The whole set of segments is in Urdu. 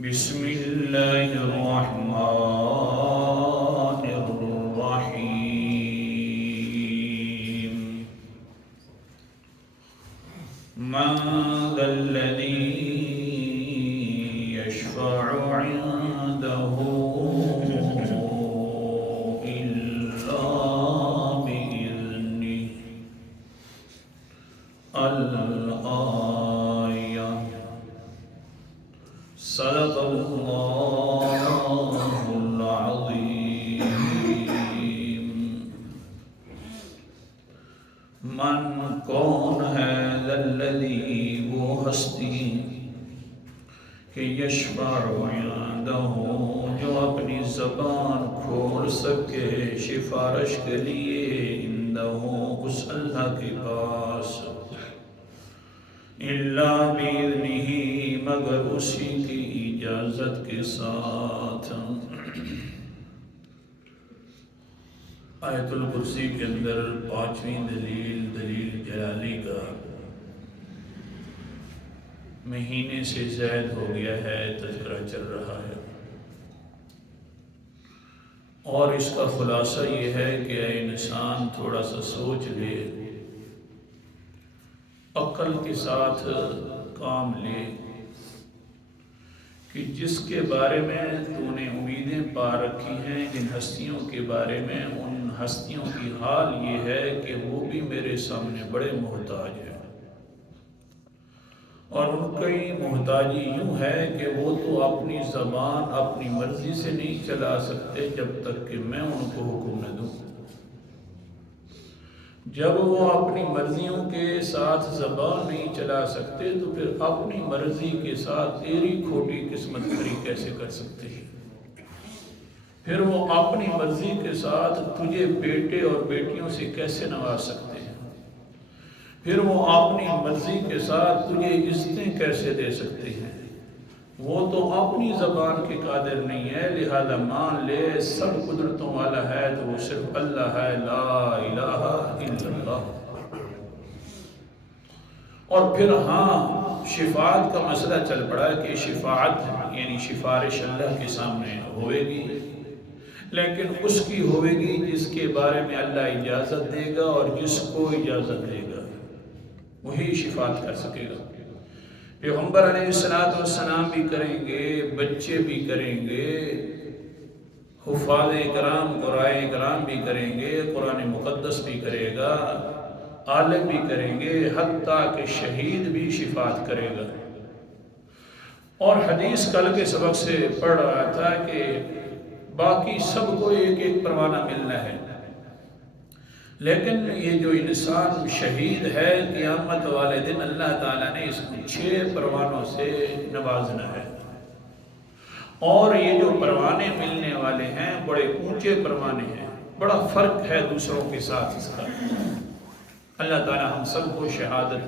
بسم الله الرحمن الرحيم. من ذا الذي يشفع عنده إلا بإذنه. الآية. صدق اللہ العظیم. من کون ہے الذی وہ ہستی کہ یشفع عنده جو اپنی زبان کھول سکے سفارش کے لیے عنده اس اللہ کے پاس الا باذنہ مگر اسی کی اجازت کے ساتھ. آیت الکرسی کے اندر پانچویں دلیل جلالی کا مہینے سے زائد ہو گیا ہے تذکرہ چل رہا ہے، اور اس کا خلاصہ یہ ہے کہ اے انسان تھوڑا سا سوچ لے، عقل کے ساتھ کام لے کہ جس کے بارے میں تو نے امیدیں پا رکھی ہیں، جن ہستیوں کے بارے میں، ان ہستیوں کی حال یہ ہے کہ وہ بھی میرے سامنے بڑے محتاج ہیں، اور ان کی محتاجی یوں ہے کہ وہ تو اپنی زبان اپنی مرضی سے نہیں چلا سکتے جب تک کہ میں ان کو حکم نہ دوں. جب وہ اپنی مرضیوں کے ساتھ زبان نہیں چلا سکتے تو پھر اپنی مرضی کے ساتھ تیری کھوٹی قسمت کھڑی کیسے کر سکتے ہیں؟ پھر وہ اپنی مرضی کے ساتھ تجھے بیٹے اور بیٹیوں سے کیسے نواز سکتے ہیں؟ پھر وہ اپنی مرضی کے ساتھ تجھے عزتیں کیسے دے سکتے ہیں؟ وہ تو اپنی زبان کے قادر نہیں ہے، لہذا مان لے سب قدرتوں والا ہے تو وہ صرف اللہ ہے، لا الہ الا اللہ. اور پھر ہاں شفاعت کا مسئلہ چل پڑا کہ شفاعت یعنی سفارش اللہ کے سامنے ہوئے گی، لیکن اس کی ہوئے گی جس کے بارے میں اللہ اجازت دے گا، اور جس کو اجازت دے گا وہی شفاعت کر سکے گا. پیغمبر علیہ السلام بھی کریں گے، بچے بھی کریں گے، حفاظ کرام قرائے کرام بھی کریں گے، قرآن مقدس بھی کرے گا، عالم بھی کریں گے، حتیٰ کہ شہید بھی شفاعت کرے گا. اور حدیث کل کے سبق سے پڑھ رہا تھا کہ باقی سب کو ایک ایک پروانہ ملنا ہے، لیکن یہ جو انسان شہید ہے قیامت والے دن اللہ تعالیٰ نے اس کو 6 پروانوں سے نوازنا ہے. اور یہ جو پروانے ملنے والے ہیں بڑے اونچے پروانے ہیں، بڑا فرق ہے دوسروں کے ساتھ اس کا. اللہ تعالیٰ ہم سب کو شہادت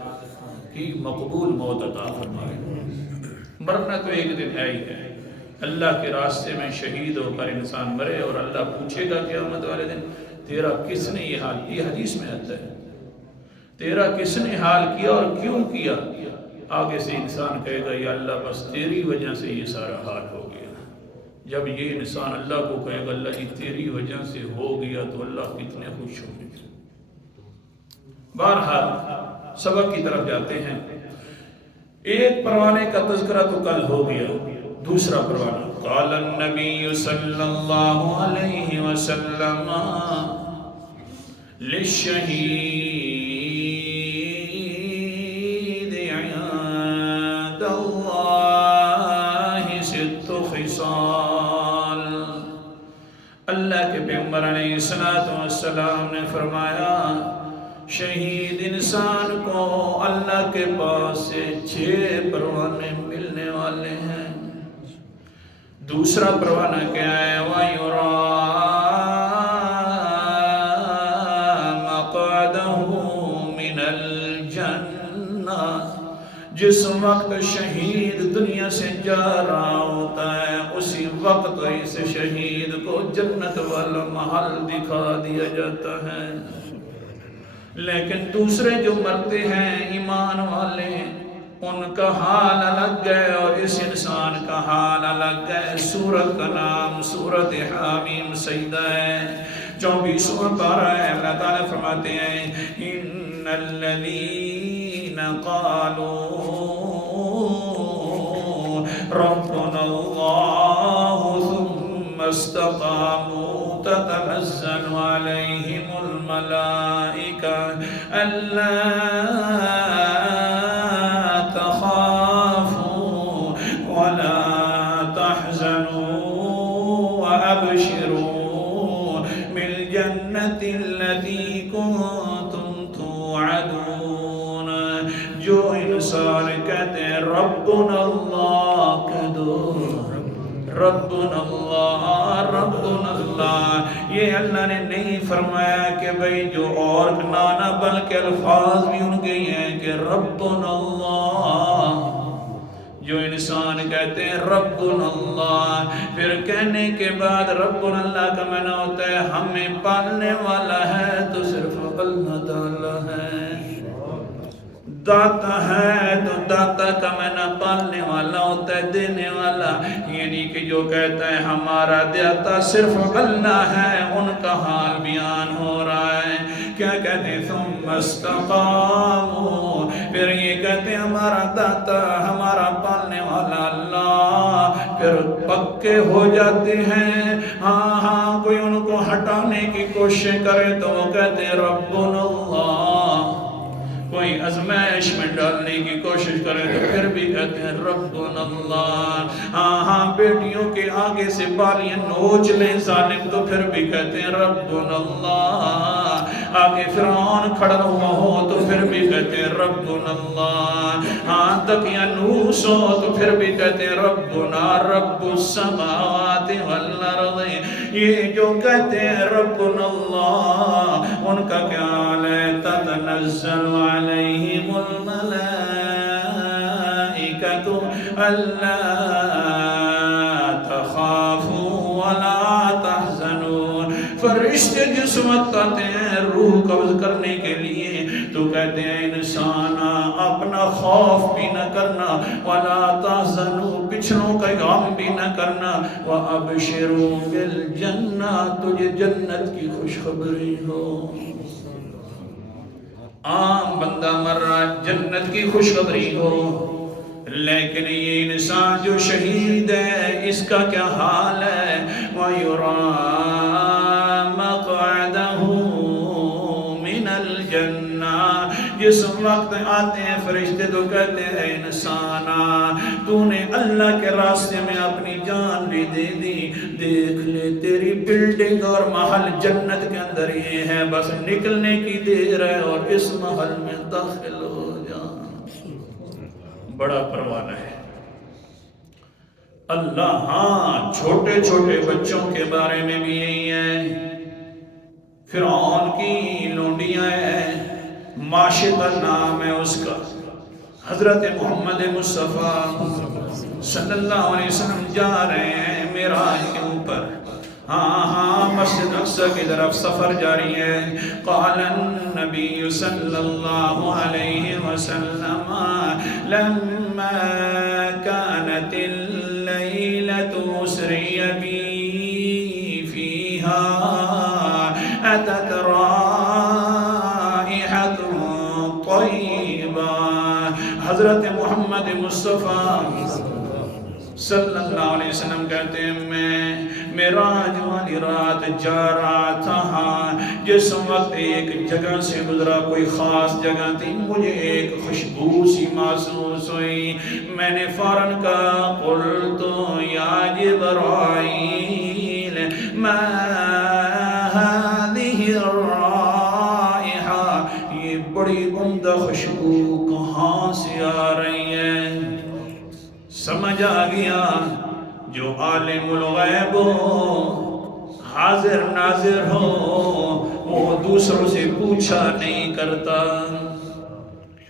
کی مقبول موت عطا فرمائے. مرنا تو ایک دن ہے ہی ہے، اللہ کے راستے میں شہید ہو کر انسان مرے اور اللہ پوچھے گا قیامت والے دن تیرا کس نے یہ حال کیا؟ حدیث میں آتا ہے تیرا کس نے حال کیا اور کیوں کیا؟ آگے سے انسان کہے گا یا اللہ بس تیری وجہ سے یہ سارا حال ہو گیا. جب یہ انسان اللہ کو کہے گا اللہ جی تیری وجہ سے ہو گیا تو اللہ کتنے خوش ہوں گے. بہرحال سبق کی طرف جاتے ہیں. ایک پروانے کا تذکرہ تو کل ہو گیا، دوسرا پروانہ قال النبی صلی اللہ علیہ وسلم للشہید عند اللہ 6 خصال. اللہ کے پیغمبر علیہ السلام نے فرمایا شہید انسان کو اللہ کے پاس سے 6 پروانے ملنے والے ہیں. دوسرا پروانہ کیا ہے؟ وَيُرَى مَقْعَدَهُ مِنَ الْجَنَّةِ. جس وقت شہید دنیا سے جا رہا ہوتا ہے اسی وقت اس شہید کو جنت والا محل دکھا دیا جاتا ہے. لیکن دوسرے جو مرتے ہیں ایمان والے ان کا حال الگ ہے اور اس انسان کا حال الگ ہے۔ سورت کا نام سورت حامیم سجدہ ہے، 24واں پارہ ہے۔ اللہ تعالیٰ فرماتے ہیں ان الذین قالوا ربنا اللہ ثم استقاموا تتنزل علیہم الملائکہ الا تخافوا ولا تحزنوا وابشروا بالجنة التي كنتم توعدون۔ جو انسان کہتے ہیں ربنا اللہ، کہہ دو ربنا اللہ ربنا اللہ، یہ اللہ نے نہیں فرمایا کہ بھئی جو اور نانا، بلکہ الفاظ بھی ان کے ہیں کہ ربنا اللہ۔ جو انسان کہتے ہیں ربنا اللہ، پھر کہنے کے بعد ربنا اللہ کا معنی ہوتا ہے ہمیں پالنے والا ہے تو صرف اللہ تعالیٰ ہے، داتا ہے تو داتا کا معنی پالنے والا ہوتا ہے، دینے والا، یعنی کہ جو کہتا ہے ہمارا داتا صرف اللہ ہے، ان کا حال بیان ہو رہا ہے۔ کیا کہتے ہیں ثم استقاموا، پھر یہ کہتے ہیں ہمارا داتا ہمارا پالنے والا اللہ، پھر پکے ہو جاتے ہیں۔ ہاں کوئی ان کو ہٹانے کی کوشش کرے تو وہ کہتے ہیں ربنا اللہ، کوئی ازمائش میں ڈالنے کی کوشش کرے تو پھر بھی کہتے ہیں ربنا اللہ۔ ہاں بیٹیوں کے آگے سے بالیاں نوچ لیں ظالم تو پھر بھی کہتے ہیں ربنا اللہ۔ آگے فرعون کھڑا ہوا ہو تو پھر بھی کہتے ہیں ربنا اللہ۔ ہاں تکیاں نوس ہو تو پھر بھی کہتے ہیں ربنا رب السماوات والارض۔ یہ جو کہتے ہیں ربنا اللہ ان کا کیا حال ہے؟ تتنزل علیہم الملائکۃ الا تخافوا ولا تحزنوا۔ فرشتے جس وقت آتے ہیں روح قبض کرنے کے لیے تو کہتے ہیں انسان اپنا خوف بھی نہ کرنا، ولا تحزنوا پچھلوں کا غم بھی نہ کرنا، وابشروا بالجنہ تجھے جنت کی خوشخبری ہو۔ عام بندہ مر رہا جنت کی خوشخبری ہو، لیکن یہ انسان جو شہید ہے اس کا کیا حال ہے؟ وَيُرَى مَقْعَدَهُ مِنَ الْجَنَّةِ۔ جس وقت آتے ہیں فرشتے تو کہتے ہیں انسانا تو نے اللہ کے راستے میں اپنی جان بھی دے دی، دیکھ لے تیری بلڈنگ اور محل جنت کے اندر یہ ہے، بس نکلنے کی دیر ہے اور اس محل میں داخل ہو جا۔ بڑا پروانہ ہے اللہ۔ ہاں چھوٹے چھوٹے بچوں کے بارے میں بھی یہی ہے۔ فرعون کی لونڈیاں ہیں، ماشطہ نام ہے اس کا، حضرت محمد مصطفیٰ صلی اللہ علیہ وسلم جا رہے ہیں معراج کے اوپر۔ ہاں مسجد اقصی کی طرف سفر جاری ہے۔ قال النبی صلی اللہ علیہ وسلم لما كانت الليلة أسري بي فيها أتت رائحة طيبة۔ حضرت محمد مصطفیٰ صلی اللہ علیہ وسلم کہتے ہیں میں معراج والی رات جا رہا تھا، جس وقت ایک جگہ سے گزرا، کوئی خاص جگہ تھی، مجھے ایک خوشبو سی محسوس ہوئی۔ میں نے فوراً کہا قلت یا جبرائیل ما هذه الرائحة، یہ بڑی عمدہ خوشبو کہاں سے آ رہی ہے؟ سمجھ آ گیا جو عالم الغیب ہو، حاضر ناظر ہو، وہ دوسروں سے پوچھا نہیں کرتا۔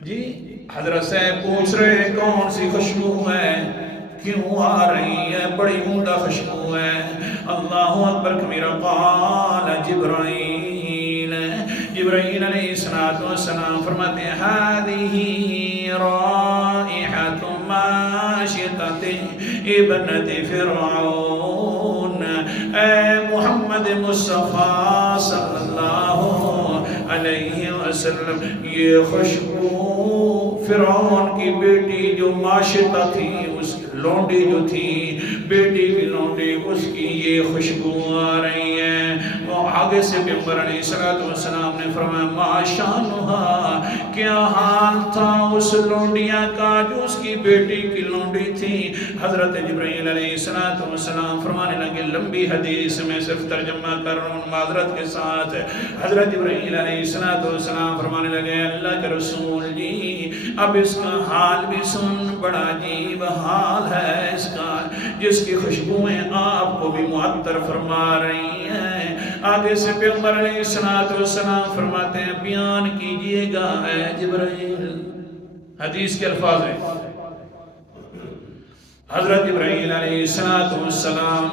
جی حضرت صاحب پوچھ رہے کون سی خوشبو ہے، کیوں آ رہی ہے؟ بڑی عمدہ خوشبو ہے۔ اللہ اکبر کبیرہ۔ قال جبرائیل، جبرائیل علیہ السلام فرماتے ہیں هذه رائحة ماشطة ابنة فرعون۔ اے محمد مصطفیٰ صلی اللہ علیہ وسلم، یہ خوشبو فرعون کی بیٹی جو ماشطہ تھی، اس لونڈی جو تھی، بیٹی کی لونڈی، اس کی یہ خوشبو آ رہی ہے۔ وہ آگے سے پیغمبر علیہ السلام نے فرمایا ما شانہا، کیا حال تھا اس لونڈیاں کا جو اس کی بیٹی کی لونڈی تھی۔ حضرت جبرائیل علیہ السلام فرمانے لگے، لمبی حدیث میں صرف ترجمہ کر رہا ہوں معذرت کے ساتھ۔ حضرت جبرائیل علیہ السلام فرمانے لگے، اللہ کے رسول جی اب اس کا حال بھی سن، بڑا عجیب حال ہے اس کا، جس کی خوشبوئیں آپ کو بھی معطر فرما رہی ہیں۔ آگے سے پیغمبر علیہ السلام فرماتے ہیں بیان کیجئے گا اے جبرائیل۔ حدیث کے الفاظ ہیں، حضرت جبرائیل علیہ السلام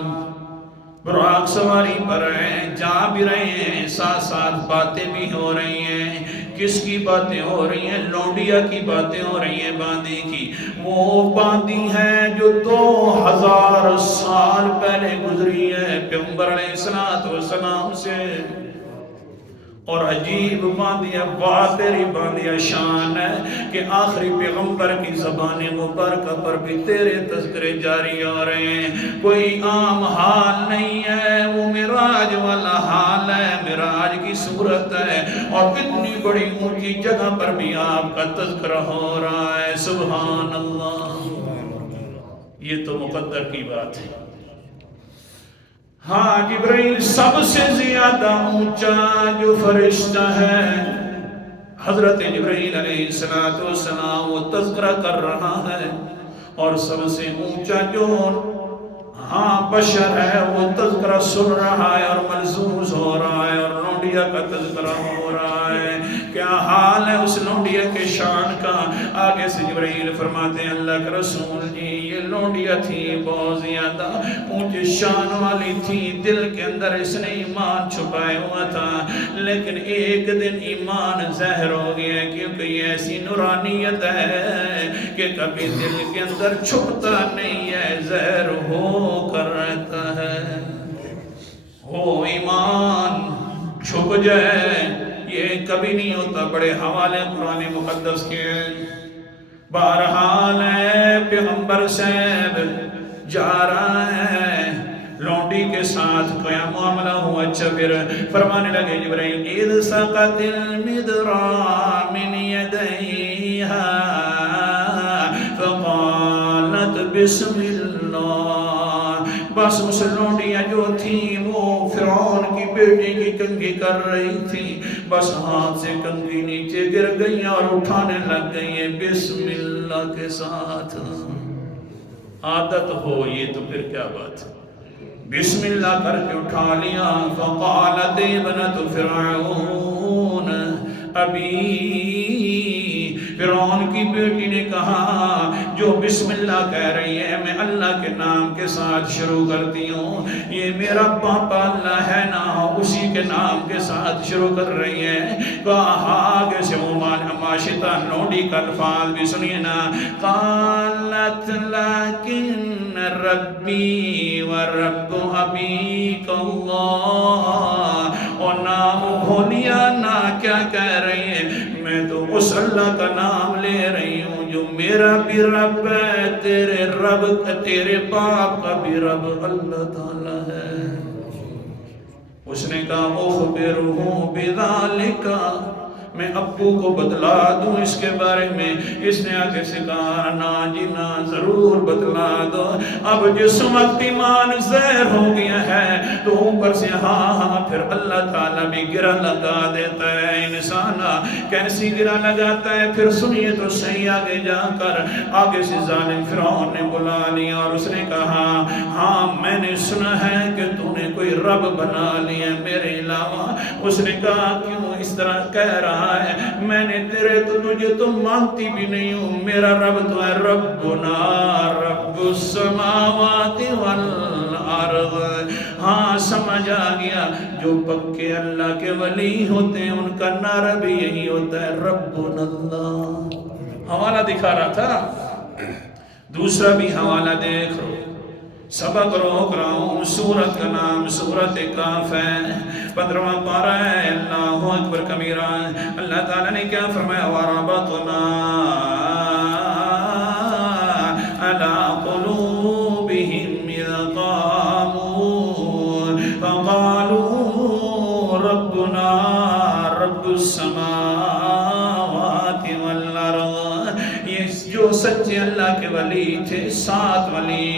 براق سواری پر ہیں، جا بھی رہے ہیں، ساتھ ساتھ باتیں بھی ہو رہی ہیں۔ کس کی باتیں ہو رہی ہیں؟ لونڈیا کی باتیں ہو رہی ہیں، باندی کی۔ وہ باندی ہے جو 2000 سال پہلے گزری ہے پیغمبر علیہ السلام سے، اور عجیب باندیا، تیری باندیا شان ہے کہ آخری پیغمبر کی زبان مبارکہ پر بھی تیرے تذکرے جاری ہو رہے ہیں۔ کوئی عام حال نہیں ہے، وہ معراج والا حال ہے، معراج کی صورت ہے، اور اتنی بڑی اونچی جگہ پر بھی آپ کا تذکرہ ہو رہا ہے۔ سبحان اللہ، یہ تو مقدر کی بات ہے۔ ہاں جبرائیل سب سے زیادہ اونچا جو فرشتہ ہے، حضرت جبرائیل علیہ السلام وہ تذکرہ کر رہا ہے، اور سب سے اونچا جو بشر ہے وہ تذکرہ سن رہا ہے اور محسوس ہو رہا ہے، اور لونڈیا کا تذکرہ ہو رہا ہے۔ کیا حال ہے اس لونڈیا کے شان کا؟ آگے سے جبرائیل فرماتے ہیں اللہ کے رسول جی یہ لونڈیا تھی بہت زیادہ اونچی شان والی تھی، دل کے اندر اس نے ایمان چھپائے ہوا تھا، لیکن ایک دن ایمان زہر ہو گیا، کیونکہ یہ ایسی نورانیت ہے کہ کبھی دل کے اندر چھپتا نہیں ہے، زہر ہو کر رہتا ہے۔ ہو ایمان چھپ جائے، یہ کبھی نہیں ہوتا۔ بڑے حوالے قرآن مقدس کے بہرحال ہے پیغمبر صاحب جا رہا ہے، لونڈی کے ساتھ کیا معاملہ ہوا؟ اچھا پھر فرمانے لگے جبرائیل اذ سقط المدرا من یدیہا فقالت بسم اللہ۔ بس اس لونڈیاں جو تھی وہ فرعون کی بیٹی کی کنگھی کر رہی تھی، بس ہاتھ سے کنگھی نیچے گر گئی اور اٹھانے لگ گئی ہیں بسم اللہ کے ساتھ۔ عادت ہو یہ تو پھر کیا بات ہے، بسم اللہ کر کے اٹھا لیا۔ فقالت ابنت فرعون ابی، فرعون کی بیٹی نے کہا جو بسم اللہ کہہ رہی ہے میں اللہ کے نام کے ساتھ شروع کرتی ہوں، یہ میرا پاپا اللہ ہے نا، اسی کے نام کے ساتھ شروع کر رہی ہے۔ کہا آگے سے ماشطہ لونڈی کا الفاظ بھی سنیے نا، قالت لیکن ربی و رب ابیک اللہ، اور نام بھولیا نا کیا کہہ رہی ہے، میں تو اس اللہ کا نام لے رہی ہوں جو میرا بھی رب ہے، تیرے رب کا، تیرے باپ کا بھی رب اللہ تعالی ہے۔ اس نے کہا اخبرہ بذالک، میں ابو کو بتلا دوں اس کے بارے میں؟ اس نے آگے سے کہا نا جی نا، ضرور بتلا دو۔ اب جس وقت ایمان زہر ہو گیا ہے تو اوپر سے ہاں پھر اللہ تعالیٰ بھی گرہ لگا دیتا ہے۔ انسان کیسی گرہ لگاتا ہے پھر سنیے تو صحیح آگے جا کر۔ آگے سے ظالم فرعون نے بلا لیا اور اس نے کہا ہاں میں نے سنا ہے کہ تو نے کوئی رب بنا لیا میرے علاوہ۔ اس نے کہا کیوں اس طرح کہہ رہا ہے، میں نے تجھے تو مانتی بھی نہیں ہوں، میرا رب تو ہے ربنا رب السماوات والارض۔ ہاں سمجھ آ گیا، جو پکے اللہ کے ولی ہوتے ہیں ان کا نعرہ بھی یہی ہوتا ہے ربنا اللہ۔ حوالہ دکھا رہا تھا دوسرا بھی حوالہ دیکھ لو، سبق روک رہا ہوں، سورت کا نام سورت کاف ہے، 15واں پارہ ہے، اللہ اکبر کبیرہ۔ اللہ تعالیٰ نے کیا فرمایا؟ وَرَبَطْنَا عَلَىٰ قُلُوبِهِمْ إِذْ قَامُوا فَقَالُوا رَبُّنَا رَبُّ السَّمَاوَاتِ وَالْأَرْضِ۔ یہ جو سچے اللہ کے ولی تھے، 7 ولی،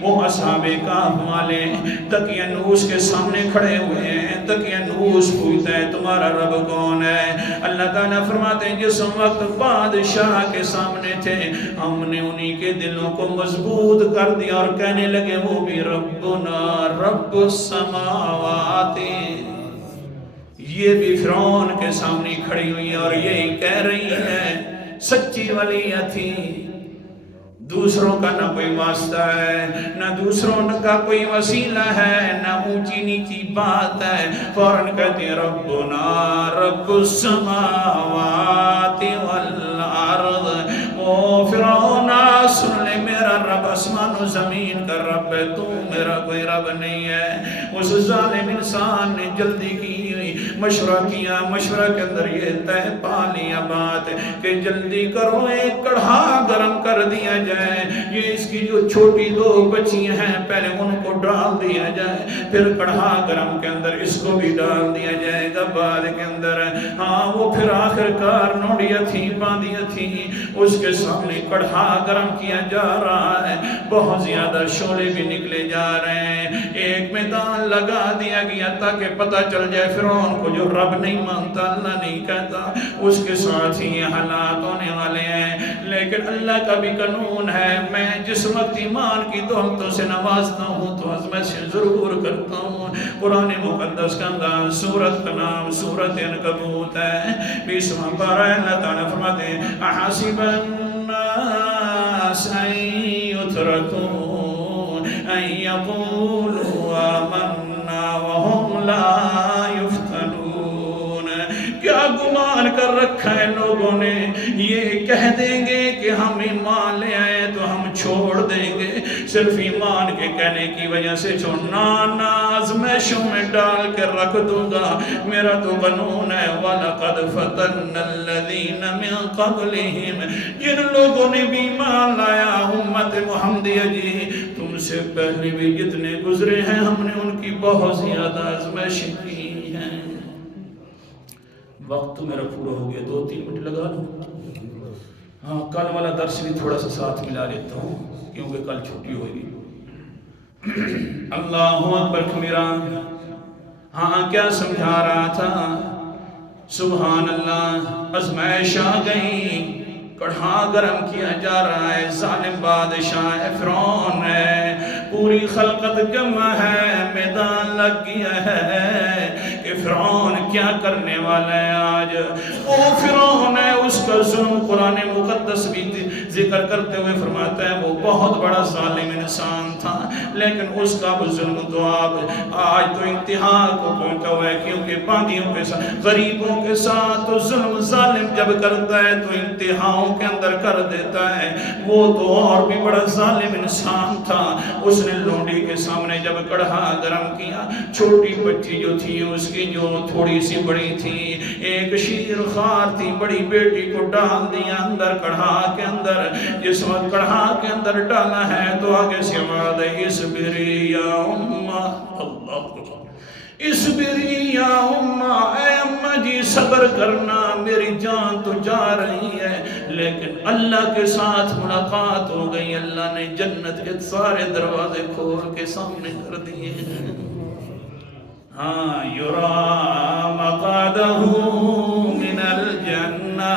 وہ اصحاب کہف والے تقیہ نوش کے سامنے کھڑے ہوئے ہیں۔ تقیہ نوش پوچھتا ہے تمہارا رب کون ہے؟ اللہ تعالیٰ فرماتے ہیں جس وقت بادشاہ کے سامنے تھے، ہم نے انہی کے دلوں کو مضبوط کر دیا اور کہنے لگے وہ بھی ربنا رب السماوات۔ یہ بھی فرعون کے سامنے کھڑی ہوئی ہے اور یہی کہہ رہی ہے، سچی ولیہ تھی۔ دوسروں کا نہ کوئی واسطہ ہے، نہ دوسروں کا کوئی وسیلہ ہے، نہ اونچی نیچی بات ہے، فوراً کہتے ہیں ربنا رب السماوات والارض۔ او فرعون سن لے، میرا رب آسمان و زمین کا رب ہے، تو میرا کوئی رب نہیں ہے۔ اس ظالم انسان نے جلدی کی، مشورہ کیا، مشورہ کے اندر یہ طے پا لیا بات کہ جلدی کرو، ایک کڑھا گرم کر دیا جائے، یہ اس کی جو چھوٹی 2 بچیاں ہیں پہلے ان کو ڈال دیا جائے، پھر کڑھا گرم کے اندر اس کو بھی ڈال دیا جائے گا بعد کے اندر۔ ہاں وہ پھر آخر کار نوڈیاں تھی، باندیاں تھی، اس کے سامنے کڑھا گرم کیا جا رہا ہے، بہت زیادہ شعلے بھی نکلے جا رہے ہیں، ایک میدان لگا دیا گیا تاکہ پتہ چل جائے فرعون کو جو رب نہیں مانتا، اللہ نہیں کہتا، اس کے ساتھ ہی یہ حالات ہونے والے ہیں۔ لیکن اللہ کا بھی قانون ہے، میں جس وقت ایمان کی دولتوں سے نوازتا ہوں تو عظمت سے ضرور کرتا ہوں۔ قرآن مقدس کا انداز، سورت کا نام سورت عنکبوت ہے، 20واں پارہ ہے۔ اللہ تعالیٰ فرماتے ہیں احسب الناس ان یترکوا ان یقولوا آمنا وهم لا یفتنون۔ کیا گمان کر رکھا ہے لوگوں نے، یہ کہہ دیں گے کہ ہم ایمان لے آئے تو ہم چھوڑ دیں گے، صرف ایمان کے کہنے کی وجہ سے چھوڑنا نہ، آزمائشوں میں ڈال کر رکھ دوں گا، میرا تو قانون ہے۔ وَلَقَدْ فَتَنَّا الَّذِينَ مِن قَبْلِهِمْ، جن لوگوں نے بھی ایمان لایا امت محمدیہ جی، تم سے پہلے بھی جتنے گزرے ہیں ہم نے ان کی بہت زیادہ آزمائشیں کی ہیں۔ وقت تو میرا پورا ہو گیا، 2-3 منٹ لگا لوں۔ ہاں کل والا درس بھی تھوڑا سا ساتھ ملا لیتا ہوں کیونکہ کل چھٹی ہوگی۔ اللہ اکبر کبیرہ۔ ہاں کیا سمجھا رہا تھا؟ سبحان اللہ، آزمائش آ گئی، کڑھا گرم کیا جا رہا ہے، ظالم بادشاہ فرعون ہے، پوری خلقت جمع ہے، میدان لگ گیا ہے کہ فرعون کیا کرنے والا ہے آج۔ وہ فرعون ہے، اس کا ظلم قرآن مقدس بھی ذکر کرتے ہوئے فرماتا ہے وہ بہت بڑا ظالم انسان تھا، لیکن اس کا وہ ظلم تو آج تو انتہا کو پہنچا ہوا ہے، کیونکہ باندیوں کے ساتھ، غریبوں کے ساتھ تو ظلم ظالم جب کرتا ہے تو انتہاؤں کے اندر کر دیتا ہے۔ وہ تو اور بھی بڑا ظالم انسان تھا، اس نے لونڈی کے سامنے جب کڑھا گرم کیا، چھوٹی بچی جو تھی اس کی جو تھوڑی سی بڑی تھی، ایک شیر خوار تھی، بڑی بیٹی کو ڈال دیا اندر کڑھا کے اندر۔ جس وقت کڑھا کے اندر ڈالا ہے تو آگے سے آواز ہے اصبری یا امہ، اللہ اصبری یا امہ، اے امہ جی صبر کرنا، میری جان تو جا رہی ہے لیکن اللہ کے ساتھ ملاقات ہو گئی، اللہ نے جنت کے سارے دروازے کھول کے سامنے کر دیے۔ ہاں یرا مقعدہ من الجنہ،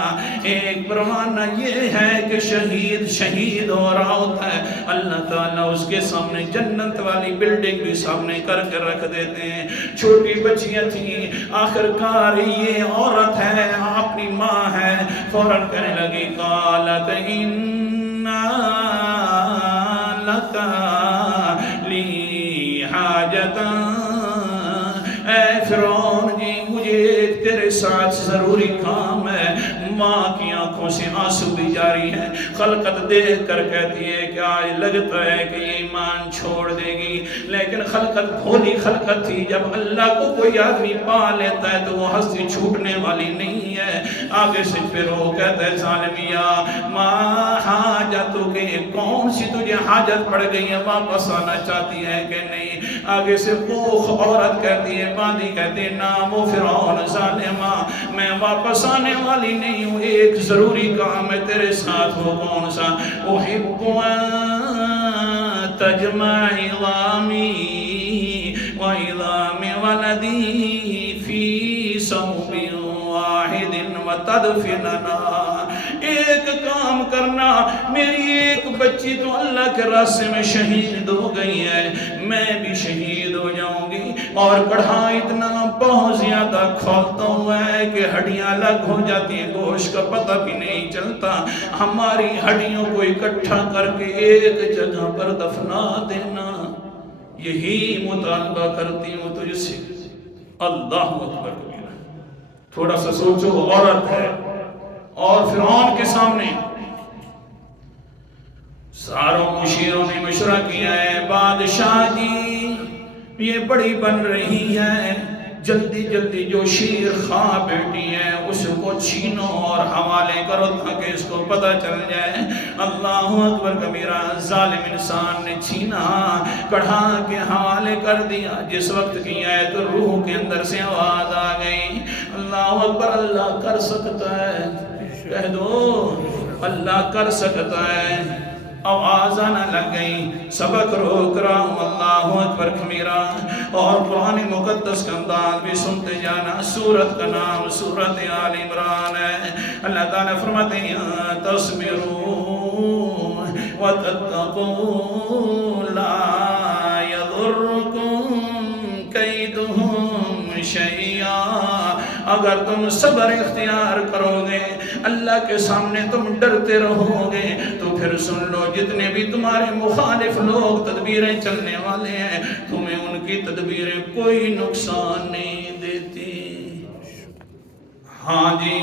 ایک پروانہ یہ ہے کہ شہید ہو رہا ہوتا ہے، اللہ تعالیٰ اس کے سامنے جنت والی بلڈنگ بھی سامنے کر کے رکھ دیتے ہیں۔ چھوٹی بچیاں تھیں، آخر کار یہ عورت ہے، اپنی ماں ہے، فوراً کہنے لگی قالت اِنَّا لَكَ لِي حَاجَةً، اے فرعون جی مجھے تیرے ساتھ ضروری کام ہے، ماں کی آنکھوں سے آنسو بھی جاری ہیں، خلقت دیکھ کر کہتی ہے کہ آج لگتا ہے کہ یہ ایمان چھوڑ دے گی، لیکن خلقت بھولی خلقت تھی، جب اللہ کو کوئی آدمی پا لیتا ہے تو وہ ہستی چھوٹنے والی نہیں ہے۔ آگے سے پھر وہ کہتا ہے ظالمیا ما حاجتو کہ کون سی تجھے حاجت پڑ گئی ہے، واپس آنا چاہتی ہے کہ نہیں؟ آگے سے وہ عورت کہتی ہے، باندی کہتی ہے نام و فرعون ظالمہ میں واپس آنے والی نہیں ہوں، ایک ضروری کام ہے تیرے ساتھ، وہ کون سا؟ احب ان تجمع عظامی و عظام ولدی فی صوب واحد و تدفننا، ایک کام کرنا، میری ایک بچی تو اللہ کے راستے میں شہید ہو گئی ہے، میں بھی شہید ہو جاؤں گی، اور کڑھا اتنا بہت زیادہ کھولتا ہوا ہے کہ ہڈیاں الگ ہو جاتی ہیں، گوشت کا پتہ بھی نہیں چلتا، ہماری ہڈیوں کو اکٹھا کر کے ایک جگہ پر دفنا دینا، یہی مطالبہ کرتی ہوں تجھ سے۔ اللہ اکبر کبیرہ، تھوڑا سا سوچو، عورت ہے اور فرعون کے سامنے ساروں مشیروں نے مشورہ کیا ہے، بادشاہ جی یہ بڑی بن رہی ہے، جلدی جلدی جو شیر خواہ بیٹی ہے اس کو چھینو اور حوالے کرو تاکہ اس کو پتہ چل جائے۔ اللہ اکبر کبیرہ، ظالم انسان نے چھینا، کڑھا کے حوالے کر دیا۔ جس وقت کی آئے تو روح کے اندر سے آواز آ گئی، اللہ اکبر، اللہ کر سکتا ہے، کہہ دو اللہ کر سکتا ہے۔ آواز آنا لگ گئی، سبق روک رہا ہوں، اللہ اکبر کبیرہ، اور قرآن مقدس کا انداز بھی سنتے جانا۔ سورت کا نام سورت آل عمران ہے۔ اللہ تعالیٰ فرماتے ہیں تصبروا وتتقوا لا يضركم كيدهم شيئا، اگر تم صبر اختیار کرو گے، اللہ کے سامنے تم ڈرتے رہو گے، تو پھر سن لو جتنے بھی تمہارے مخالف لوگ تدبیریں چلنے والے ہیں، تمہیں ان کی تدبیریں کوئی نقصان نہیں دیتی۔ ہاں جی،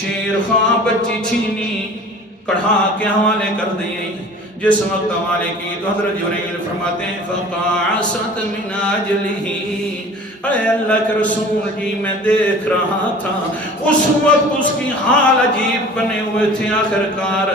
شیر خواہ بچی چھینی، کڑھا کے حوالے کر دی۔ جس وقت حوالے کی تو حضرت جبرائیل فرماتے ہیں فقاعست من اجلہ، اے اللہ کے رسول جی میں دیکھ رہا تھا اس وقت اس کی حال عجیب بنے ہوئے تھے۔ آخرکار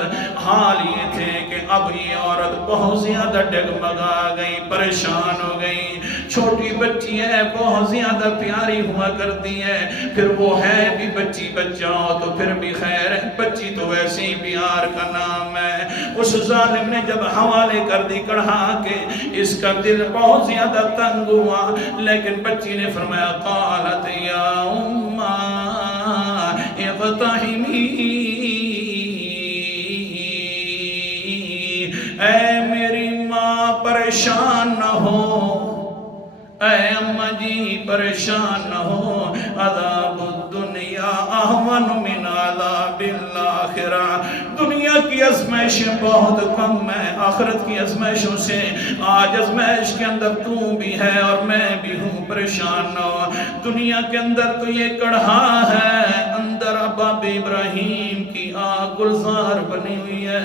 حال یہ تھے کہ اب یہ عورت بہت زیادہ ڈگمگا گئی، پریشان ہو گئی، چھوٹی بچی ہے، بہت زیادہ پیاری ہوا کرتی ہے، پھر وہ ہے بھی بچی، بچہ ہو تو پھر بھی خیر ہے، بچی تو ویسے ہی پیار کا نام ہے۔ اس ظالم نے جب حوالے کر دی کڑھا کے، اس کا دل بہت زیادہ تنگ ہوا، لیکن بچی نے فرمایا قالت یا امّا اغتحمی، اے میری ماں پریشان نہ ہو، اے اماں جی پریشان نہ ہو، عذاب الدنیا اہون من عذاب الآخرہ، دنیا کی ازمائشیں بہت کم ہیں، آخرت کی ازمائشوں سے آج ازمائش کے اندر تو بھی ہے اور میں بھی ہوں، پریشان نہ ہو۔ دنیا کے اندر تو یہ کڑھا ہے، اندر اباب ابراہیم کی آگ گلزار بنی ہوئی ہے،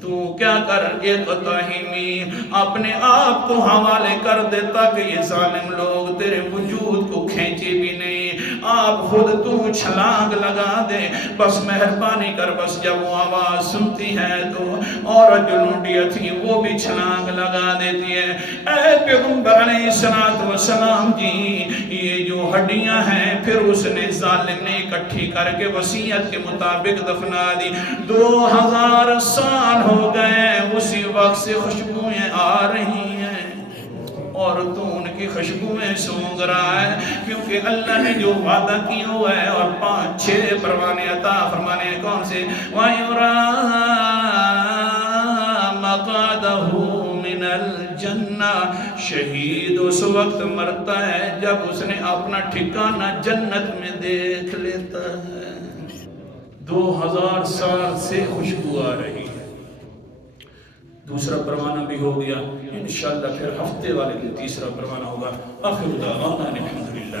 تو کیا کر اقتحمی، اپنے آپ کو حوالے کر دے تاکہ یہ ظالم لوگ تیرے وجود کو کھینچے بھی نہیں، آپ خود تو چھلانگ لگا دے، بس مہربانی کر، بس جب وہ آواز سنتی ہے تو عورت جو لونڈیا تھی وہ بھی چھلانگ لگا دیتی ہے۔ اے پیغمبر علیہ السلام جی، یہ جو ہڈیاں ہیں پھر اس نے ظالم نے اکٹھی کر کے وصیت کے مطابق دفنا دی۔ 2000 سال ہو گئے، اسی وقت سے خوشبوئیں آ رہی ہیں اور تو ان کی خوشبوئیں سونگ رہا ہے، کیونکہ اللہ نے جو وعدہ کیا ہوا ہے، اور 5-6 پروانے عطا فرمانے ہیں، کون سے؟ وَيُرَى مَقْعَدَهُ مِنَ الْجَنَّةِ، شہید اس وقت مرتا ہے جب اس نے اپنا ٹھکانہ جنت میں دیکھ لیتا ہے۔ 2000 سال سے خوشبو آ رہی ہے۔ دوسرا پروانہ بھی ہو گیا، انشاءاللہ پھر ہفتے والے دن تیسرا پروانہ ہوگا۔ آخر دعوانا الحمدللہ۔